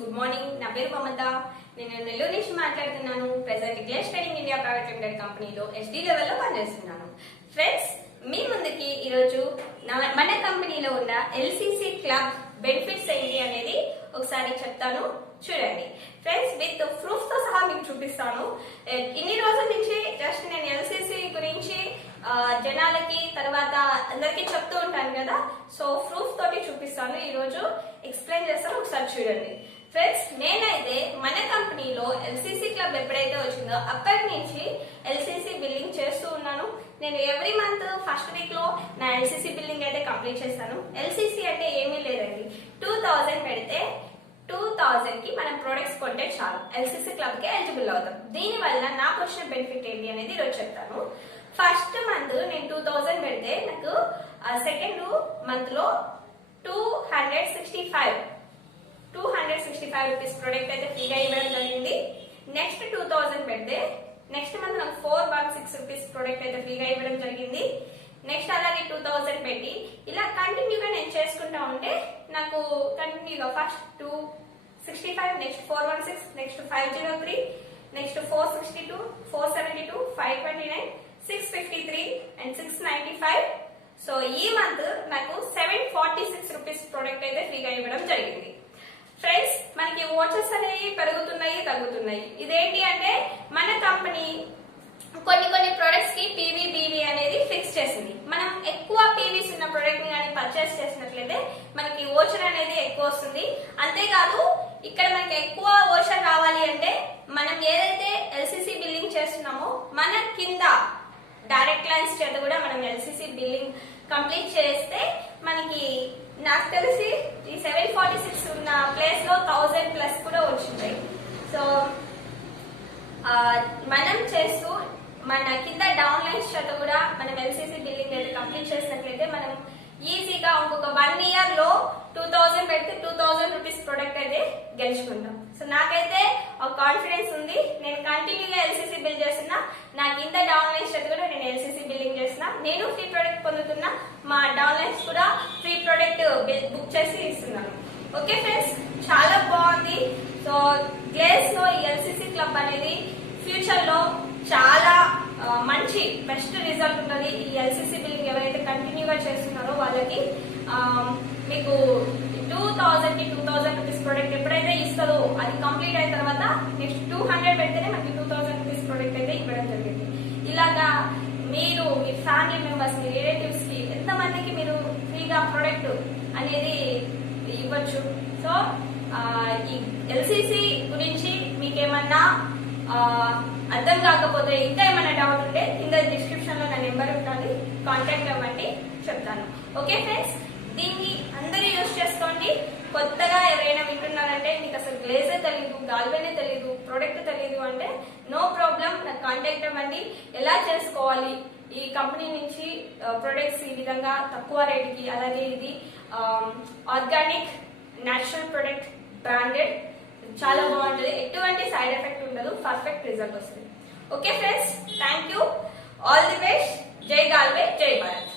Good morning. నా పేరు మమత. నేను నెల్లూరు నుంచి మాట్లాడుతున్నాను. Present glace trading India private limited కంపెనీలో SD లెవెల్లో పనిచేస్తున్నాను. ఫ్రెండ్స్, మీ ముందుకి ఈరోజు మన కంపెనీలో ఉన్న LCC క్లబ్ బెనిఫిట్స్ ఏంటి అనేది ఒకసారి చెప్తాను, చూడండి. ఫ్రెండ్స్, విత్ ప్రూఫ్ తో సహా మీకు చూపిస్తాను. ఇన్ని రోజుల నుంచి జస్ట్ నేను LCC గురించి జనాలకి తర్వాత అందరికి చెప్తూ ఉంటాను కదా, సో ప్రూఫ్ తోటి చూపిస్తాను. ఈ రోజు ఎక్స్ప్లెయిన్ చేస్తాను, ఒకసారి చూడండి. ఫ్రెండ్స్, నేనైతే మన కంపెనీలో LCC క్లబ్ ఎప్పుడైతే వచ్చిందో అప్పటి నుంచి LCC బిల్లింగ్ చేస్తూ ఉన్నాను. నేను ఎవ్రీ మంత్ ఫస్ట్ వీక్ లో నా LCC బిల్లింగ్ అయితే కంప్లీట్ చేస్తాను. LCC అంటే ఏమీ లేదండి, 2000 పెడితే 2000 కి మనం ప్రొడక్ట్స్ కొంటే చాలు, LCC క్లబ్ కి ఎలిజిబుల్ అవుతాం. దీని వల్ల నాకు వచ్చిన బెనిఫిట్ ఏంటి అనేది ఈరోజు చెప్తాను. ఫస్ట్ మంత్ నేను 2000 పెడితే నాకు సెకండ్ మంత్ లో 265 రూపీస్ ప్రొడక్ట్ అయితే ఫ్రీగా ఇవ్వడం జరిగింది. నెక్స్ట్ 2000 పెడితే నెక్స్ట్ మంత్ నాకు 416 రూపీస్ ప్రొడక్ట్ అయితే ఫ్రీగా ఇవ్వడం జరిగింది. నెక్స్ట్ అలాగే 2000 పెట్టి ఇలా కంటిన్యూగా నేను చేసుకుంటా ఉంటే నాకు కంటిన్యూగా first 265, next 416, next 503, next 462, 472, 529, 653 and 695. So ఈ మంత్ నాకు 746 రూపీస్ ప్రొడక్ట్ అయితే ఫ్రీగా ఇవ్వడం జరిగింది. ఫ్రెండ్స్, మనకి వాచెస్ అనేవి పెరుగుతున్నాయి, తగ్గుతున్నాయి. ఇదేంటి అంటే మన కంపెనీ కొన్ని ప్రొడక్ట్స్ కి PV అనేది ఫిక్స్ చేసింది. మనం ఎక్కువ పీవీస్ ఉన్న ప్రొడక్ట్ ని కానీ పర్చేస్ చేసినట్లయితే మనకి ఓచర్ అనేది ఎక్కువ వస్తుంది. అంతేకాదు, ఇక్కడ మనకి ఎక్కువ ఓచర్ రావాలి అంటే మనం ఏదైతే LCC బిల్లింగ్ చేస్తున్నామో మన కింద డైరెక్ట్ లైన్స్ చేత కూడా మనం LCC బిల్లింగ్ కంప్లీట్ చేస్తే మనకి నాకు తెలిసి ఈ 746 ఉన్న ప్లేస్ లో 1000 ప్లస్ కూడా వచ్చింది. సో మనం చేస్తూ మన కింద డౌన్ లైన్స్ చేత కూడా మనం LCC బిల్లింగ్ అయితే కంప్లీట్ చేసినట్లయితే మనం ఈజీగా ఇంకొక 1 ఇయర్ లో 2000 పెడితే 2000 రూపీస్ ప్రొడక్ట్ అయితే గెలుచుకుంటాం. సో నాకైతే ఒక కాన్ఫిడెన్స్ ఉంది. నేను కంటిన్యూగా LCC బిల్ చేస్తున్నా, నా కింద డౌన్ లైన్స్ చేత కూడా నేను LCC బిల్లింగ్ చేస్తున్నా. నేను ఫ్రీ ప్రొడక్ట్ పొందుతున్నా, మా డౌన్ లైన్స్ కూడా ఫ్రీ ప్రొడక్ట్ బుక్ చేసి ఇస్తున్నాను. ఓకే ఫ్రెండ్స్, చాలా బాగుంది. సో గ్లేస్ లో ఈ LCC క్లబ్ అనేది ఫ్యూచర్ లో చాలా మంచి బెస్ట్ రిజల్ట్ ఉంటుంది. ఈ LCC బిల్లింగ్ ఎవరైతే కంటిన్యూగా చేస్తున్నారో వాళ్ళకి మీకు 2000 కి 2000 రూపీస్ ప్రొడక్ట్ ఎప్పుడైతే ఇస్తుందో అది కంప్లీట్ అయిన తర్వాత నెక్స్ట్ 200 పెడితేనే మనకి 2000 రూపీస్ ప్రొడక్ట్ అయితే ఇవ్వడం జరిగింది. ఇలాగా మీరు మీ ఫ్యామిలీ మెంబర్స్, మీ రిలేటివ్స్ కి ఎంతమందికి మీరు ఫ్రీగా ప్రొడక్ట్ అనేది ఇవ్వచ్చు. సో ఈ LCC గురించి మీకేమన్నా అర్థం కాకపోతే ఇంకా ఏమైనా డౌట్ ఉంటే కింద డిస్క్రిప్షన్ లో నా నెంబర్ ఉంటుంది, కాంటాక్ట్ అవ్వండి, చెప్తాను. ఓకే ఫ్రెండ్స్, దీన్ని అందరూ యూజ్ చేసుకోండి. కొత్తగా ఎవరైనా వింటున్నారంటే మీకు అసలు గ్లేజే తెలియదు, గాల్వేనే తెలియదు, ప్రొడక్ట్ తెలియదు అంటే నో ప్రాబ్లం, నాకు కాంటాక్ట్ అవ్వండి. ఎలా చేసుకోవాలి ఈ కంపెనీ నుంచి ప్రొడక్ట్స్ ఈ విధంగా తక్కువ రేటుకి, అలాగే ఇది ఆర్గానిక్ న్యాచురల్ ప్రొడక్ట్, బ్రాండెడ్, చాలా బాగుంటుంది, ఎటువంటి సైడ్ ఎఫెక్ట్ ఉండదు, పర్ఫెక్ట్ రిజల్ట్ వస్తుంది. Okay friends, thank you, all the best. జై గాల్వే, జై భారత్.